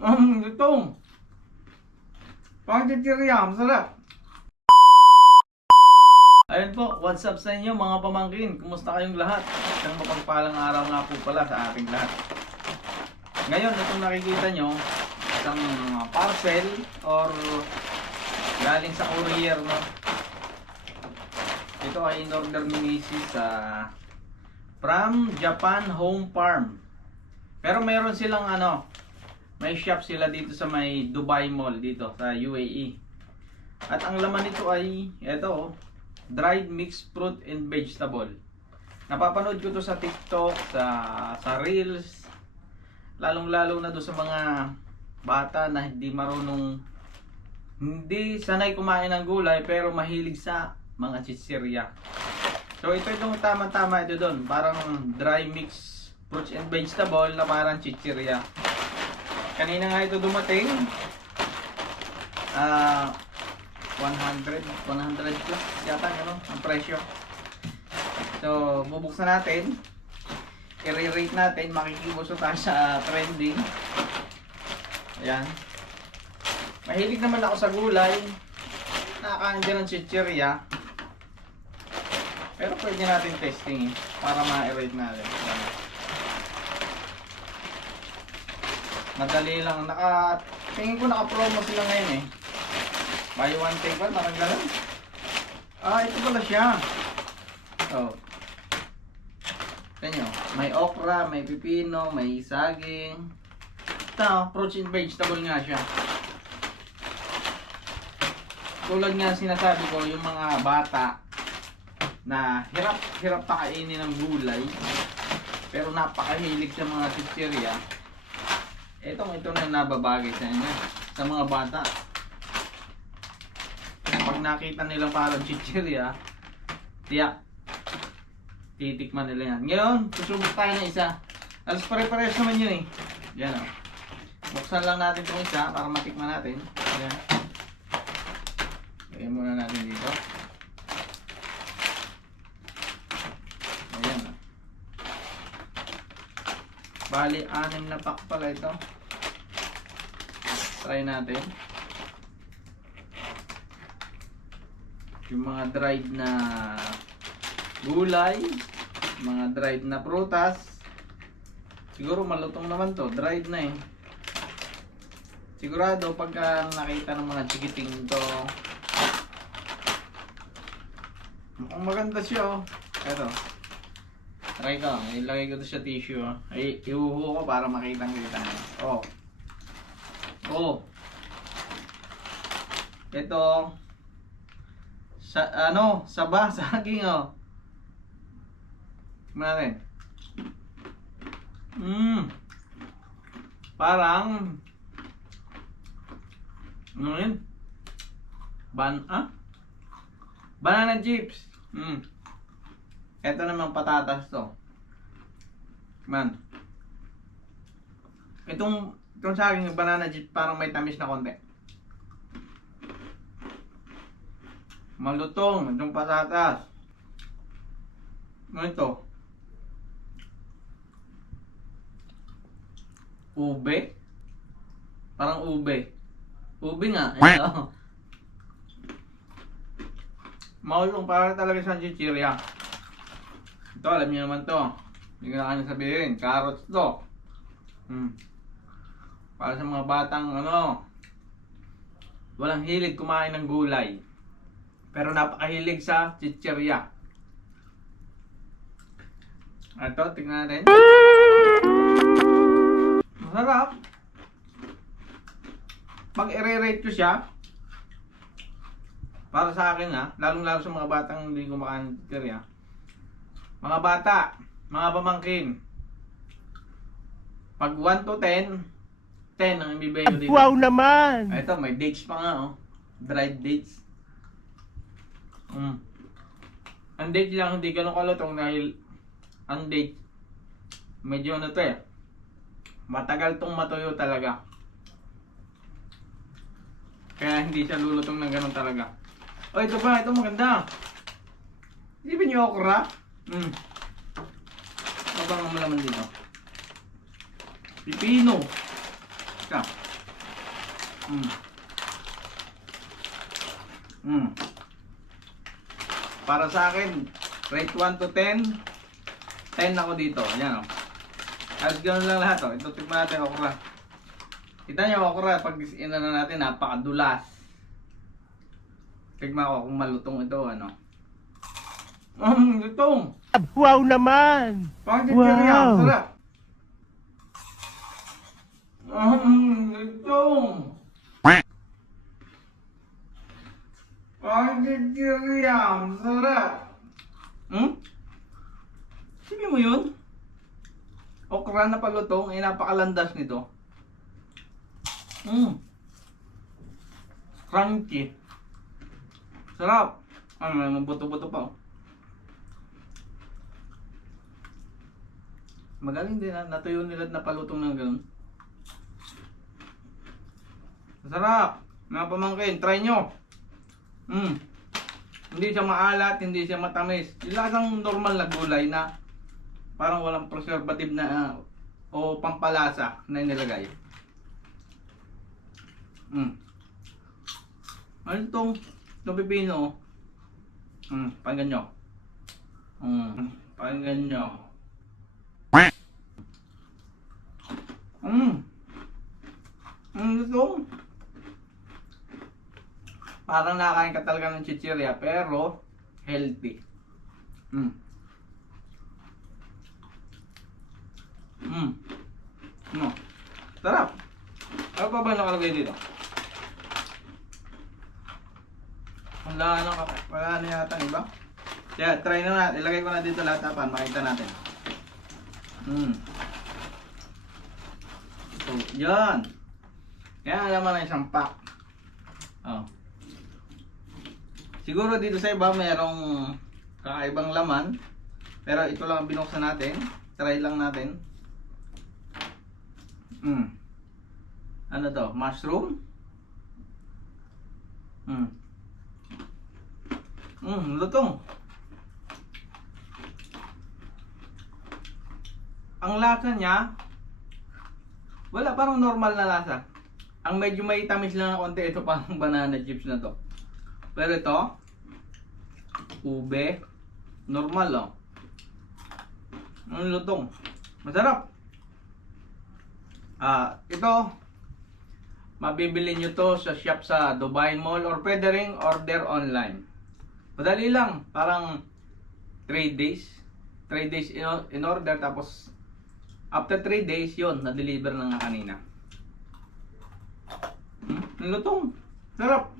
Ito. Pang chichirya, masarap. Ayun po, what's up sa inyo mga pamangkin? Kumusta kayong lahat? Isang mapagpalang araw nga po pala sa ating lahat. Ngayon, itong nakikita nyo, isang parcel or galing sa courier, no? Ito ay in-order ni Mrs. From Japan Home Farm. Pero meron silang may shop sila dito sa may Dubai Mall dito sa UAE. At ang laman nito ay ito, dried mixed fruit and vegetable. Napapanood ko to sa TikTok, sa Reels, lalong-lalo na do sa mga bata na hindi sanay kumain ng gulay pero mahilig sa mga chichirya. So itong tama-tama ito doon, parang dry mixed fruits and vegetable na parang chichirya. Kanina nga ito dumating. 100 plus yata ang presyo. So bubuksan natin, i-rate natin, makikibusot tayo sa trending. Ayan, mahilig naman ako sa gulay, nakakain din ng chichirya, pero pwede natin testing para ma-rate natin. Ayan. Madali lang, tingin ko naka-promo sila ngayon eh. Buy one take one, parang ganun. Ito pala siya. Tignan nyo, may okra, may pipino, may saging. Ito, fruits and vegetable nga siya. Tulad nga sinasabi ko, yung mga bata na hirap pakainin ng gulay, pero napakahilig sa mga chichirya. Ito na nababagay sa inyo, sa mga bata. Pag nakita nila parang chichirya, tiyak, titikman nila yan. Ngayon, susubok tayo ng isa. Alas pare-pares naman yun eh. Yan o. Buksan lang natin itong isa para matikman natin. Ayan. Lagyan muna natin dito. Ayan o. Bali, 6 na pack pala ito. Try natin. Yung mga dried na gulay, mga dried na prutas. Siguro malutong naman to, dried na eh. Sigurado pagka nakita ng mga chikiting to, mukhang maganda siya oh. Eto, try ko, ilagay ko to sa tissue oh. Ay, ihuhu ko para makita nyo. Ito saba, saging oh. Tingnan natin. Parang ano yun? Banana chips. Ito naman patatas to. Man. Itong saging banana chips parang may tamis na konti. Malutong itong patatas. Ano ito? Ube? Parang ube. Ube nga. Malutong para talaga sa chichirya. Ito alam niyo naman to. Hindi ko na kanya sabihin. Carrots to. Para sa mga batang walang hilig kumain ng gulay, pero napakahilig sa chichirya. Ito, tingnan natin. Masarap. Pag i-rate ko siya, para sa akin lalong-lalo sa mga batang hindi kumakain ng chichirya. Mga bata, mga pamangkin, pag 1 to 10, 10 ang ibibigay ko dito. Wow naman! Ito, may dates pa nga dried dates. Ang date lang hindi ganun kalutong dahil ang date medyo matagal tong matuyo talaga. Kaya hindi siya lulutong ng ganun talaga. Ito ba? Ito maganda. Isipin niyo okra? Ano bang malaman dito? Pipino. Ika. Mm. Mm. Para sa akin, rate 1 to 10, 10 ako dito. Ayan o. Halos ganun lang lahat o. Ito tikman natin okra. Kita nyo okra, pag inano natin, napakadulas. Tignan ko kung malutong ito, ano. Lutong! Wow naman! Wow! Sarap! Lutong! Pagkikiriyam! Sarap! Sige mo yun? Okra na palutong, ay napakalandas nito. Crunchy. Sarap! May mabuto-buto pa oh. Magaling din ha, natuyo nila at napalutong ng ganun. Sarap! Mga pamangkin, try nyo! Hindi siya maalat, hindi siya matamis. Yung lasang normal na gulay na parang walang preservative na o pampalasa na inilagay. Ano itong pipino? Pakinggan nyo. Pakinggan nyo. Ito. Parang nakakain ka talaga ng chichirya pero healthy. No. Sarap. Ano pa ba nakalagay dito? Wala na yata iba. Kaya try na natin. Ilagay ko na dito lahat pa. Makita natin. So, yan. Yan naman ang isang pack. Oh. Siguro dito sa iba mayroong kakaibang laman. Pero ito lang ang binuksan natin. Try lang natin. Ano to? Mushroom? Lutong. Ang lasa niya, wala, parang normal na lasa. Ang medyo may tamis lang na konti, ito parang banana chips na to. Pero ito, ube, normal oh. Ang lutong. Masarap. Ito, mabibili nyo to sa shop sa Dubai Mall or pwede ring order online. Madali lang, parang 3 days. 3 days in order, tapos after 3 days yun, na-deliver na nga kanina. Lutong. Sarap.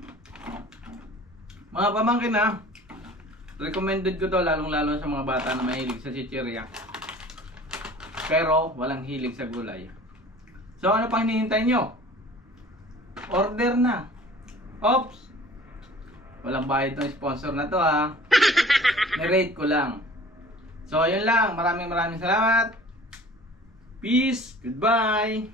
Mga pamangkin ha, recommended ko to lalong-lalo sa mga bata na mahilig sa chichirya. Pero walang hilig sa gulay. So ano pang hinihintay nyo? Order na. Oops! Walang bayad ng sponsor na to ha. Ni-rate ko lang. So yun lang. Maraming salamat. Peace. Goodbye.